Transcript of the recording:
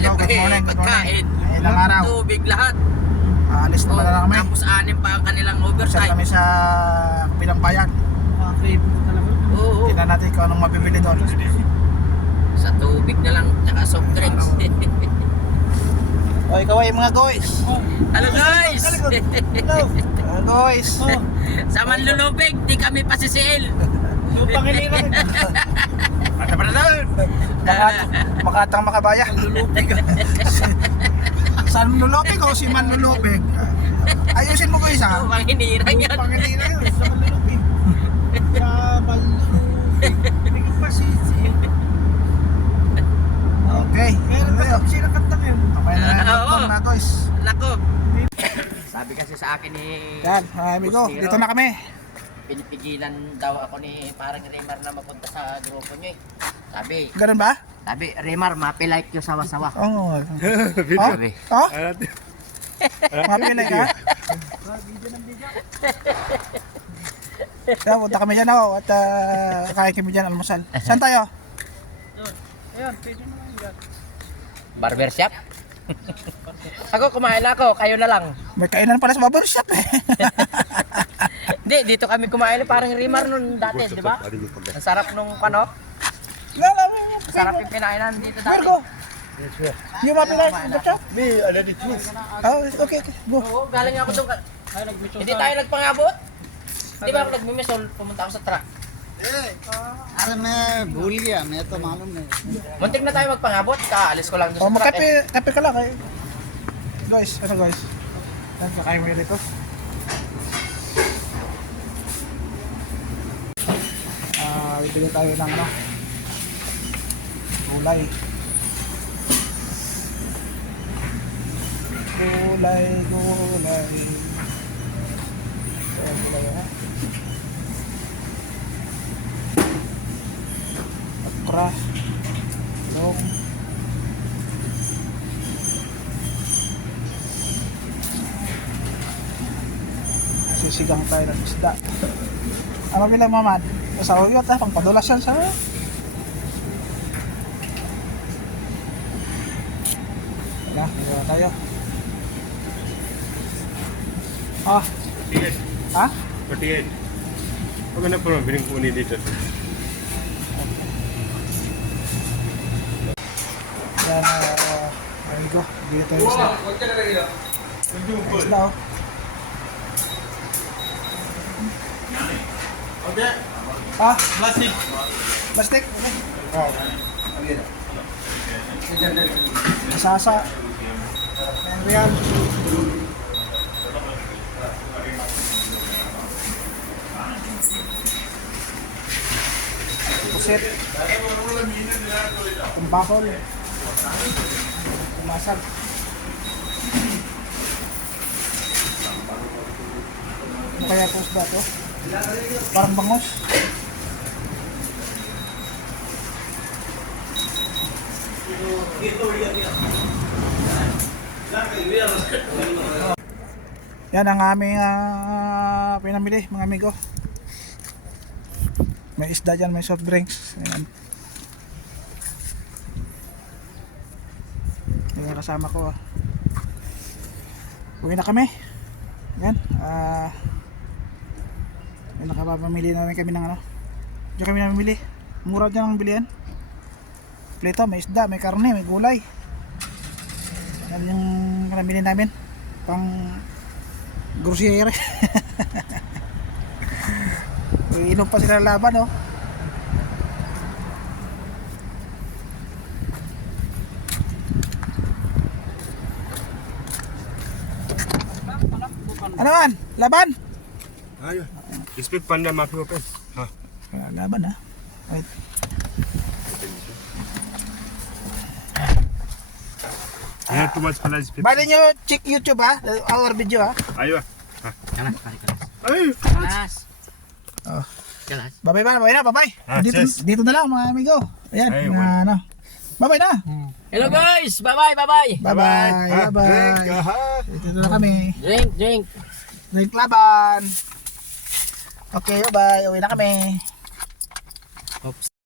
amigo, good morning, good morning. Pagkain. Ilang araw. Tubig lahat. Aalis na Oh, na kami. tapos anim pa ang kanilang Saan overtime. kami sa kabilang bayan. Mga crave ko talaga. Oo. Tingnan natin kung anong mabibili doon. Sa tubig na lang, tsaka soft drinks. O, ikaw ay mga guys. Hello guys! Hello. Mga guys. Oh, Sa Manlulupig, di kami pasisiil. yung pangiliran. Ano pa na doon? Makat makatang makabaya. Saan lulupig o si Man lulupig? Ayusin mo ko isa. Ang hinirang yan. Pangilira yun. Sa malulupig. Sa malulupig. Hindi ko pa sisi. Okay. Meron pa yun? kasi nakanta ngayon. Okay na yan. Oo. Na guys. Nako. Sabi kasi sa akin ni Yan, mga amigo. Dito na kami. Pinipigilan daw ako ni parang Raymar na mapunta sa grupo niyo eh. Sabi, Ganun ba? sabi, Raymar, mapilike yung sawa-sawa. Oo. Oh. Sabi, Oh? Mapilay ka? Kaya punta kami dyan ako at uh, kakain kami dyan almusal. Saan tayo? Ayan, pwede naman yan. barbershop? ako kumain na ako, kayo na lang. May kainan pala sa barbershop eh. Hindi, dito kami kumain parang Raymar nun dati, di ba? Ang sarap nung ano, Lala mo. ang sarap yung pinainan dito dati. Virgo. Yung mapilay sa barbershop? Oh, okay, okay. Go. Oo, galing ako doon. Ay, nag-mission Hindi tayo nagpangabot. Hindi ba ako nagmimisol, pumunta ako sa truck. अरे मैं भूल गया मैं तो मालूम नहीं Muntik na tayo magpangabot, kaalis ko lang doon Oh, sa truck. eh. magkape, kape ka lang eh. Guys, ano guys? Yan, kakain mo yun dito. Bibili tayo ng ano? Gulay. Gulay, gulay. Ayan, gulay ha. Okra. Yung sisigang tayo ng isda. Ano bilang mamad? Sa uyot ah, pang padulas yan sa Teka, dito tayo. Ah, ha? 48. Huwag na po, biling po ni dito. Yan, uh, amigo, dito tayo isda. Isda oh. Ah, Plastic. plastic? Okay. Masasa. Ayan, Rian. Pusit. Kumbakol. Kumasag. Ano kaya po ba to? Parang bangus. Yan ang aming ah, pinamili mga amigo. May isda dyan, may soft drinks. Ayan. Yan ang kasama ko. Uwi na kami. Yan. Ah, yan nakapapamili na rin kami ng ano. Diyan kami namimili. Mura dyan ang bilihan. Plito, may isda, may karne, may gulay. Yan yung namili namin. Pang grocery. Iinom pa sila laban, oh. Ano man? Laban? Ayo. Speak panda mafi open. Ha. Ah, Laban, ha? Wait. Yeah, too much pala speak. Bali nyo, check YouTube, ha? Our video, ha? Ayo. Kalas, pare, kalas. Ay. Kalas. Oh. Kalas. Bye-bye ba? Bye na, bye-bye. Ah, dito, sis. dito na lang, mga amigo. Ayan, Ay, well. ano. Bye-bye na. Hello guys! Bye-bye, bye-bye! Bye-bye. Ah, Bye-bye. drink, aha. Dito na kami. Drink, drink! Drink laban. Okay, bye-bye. Uwi na kami. Oops.